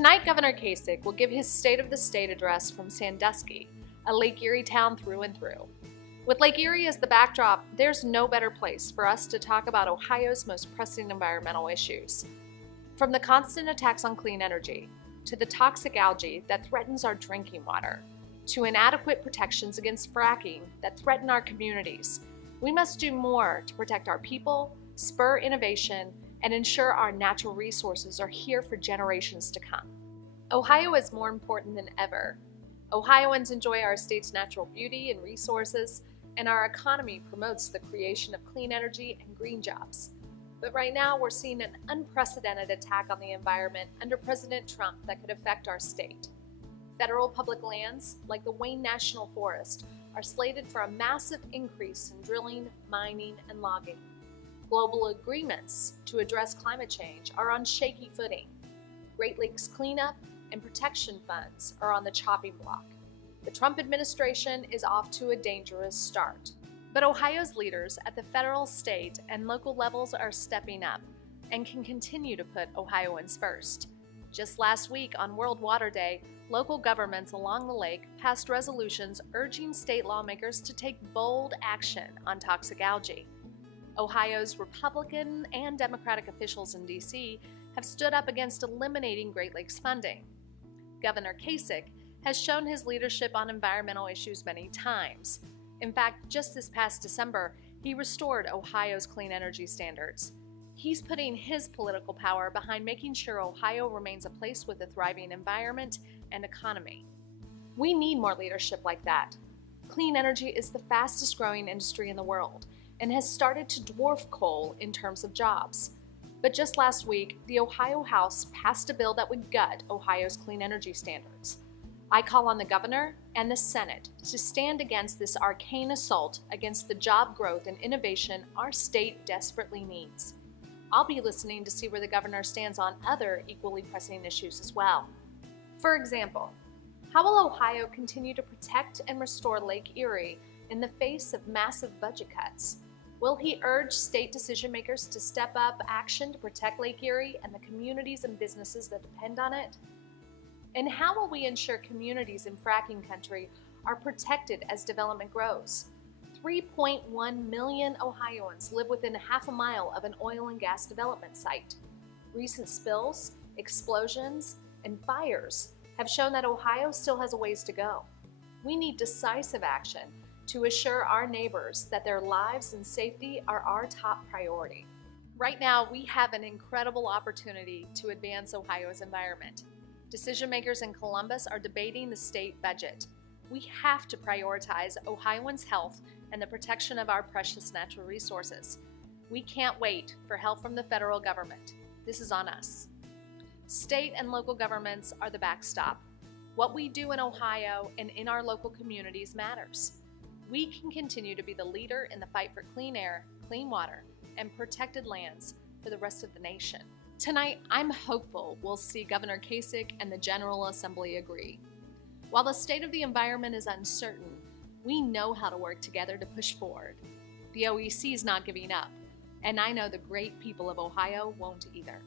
Tonight, Governor Kasich will give his State of the State address from Sandusky, a Lake Erie town through and through. With Lake Erie as the backdrop, there's no better place for us to talk about Ohio's most pressing environmental issues. From the constant attacks on clean energy, to the toxic algae that threatens our drinking water, to inadequate protections against fracking that threaten our communities, we must do more to protect our people, spur innovation, and ensure our natural resources are here for generations to come. Ohio is more important than ever. Ohioans enjoy our state's natural beauty and resources, and our economy promotes the creation of clean energy and green jobs. But right now, we're seeing an unprecedented attack on the environment under President Trump that could affect our state. Federal public lands, like the Wayne National Forest, are slated for a massive increase in drilling, mining, and logging. Global agreements to address climate change are on shaky footing. Great Lakes cleanup and protection funds are on the chopping block. The Trump administration is off to a dangerous start. But Ohio's leaders at the federal, state, and local levels are stepping up and can continue to put Ohioans first. Just last week on World Water Day, local governments along the lake passed resolutions urging state lawmakers to take bold action on toxic algae. Ohio's Republican and Democratic officials in D.C. have stood up against eliminating Great Lakes funding. Governor Kasich has shown his leadership on environmental issues many times. In fact, just this past December, he restored Ohio's clean energy standards. He's putting his political power behind making sure Ohio remains a place with a thriving environment and economy. We need more leadership like that. Clean energy is the fastest growing industry in the world and has started to dwarf coal in terms of jobs. But just last week, the Ohio House passed a bill that would gut Ohio's clean energy standards. I call on the governor and the Senate to stand against this arcane assault against the job growth and innovation our state desperately needs. I'll be listening to see where the governor stands on other equally pressing issues as well. For example, how will Ohio continue to protect and restore Lake Erie in the face of massive budget cuts? Will he urge state decision makers to step up action to protect Lake Erie and the communities and businesses that depend on it? And how will we ensure communities in fracking country are protected as development grows? 3.1 million Ohioans live within half a mile of an oil and gas development site. Recent spills, explosions, and fires have shown that Ohio still has a ways to go. We need decisive action to assure our neighbors that their lives and safety are our top priority. Right now, we have an incredible opportunity to advance Ohio's environment. Decision makers in Columbus are debating the state budget. We have to prioritize Ohioans' health and the protection of our precious natural resources. We can't wait for help from the federal government. This is on us. State and local governments are the backstop. What we do in Ohio and in our local communities matters. We can continue to be the leader in the fight for clean air, clean water, and protected lands for the rest of the nation. Tonight, I'm hopeful we'll see Governor Kasich and the General Assembly agree. While the state of the environment is uncertain, we know how to work together to push forward. The OEC is not giving up, and I know the great people of Ohio won't either.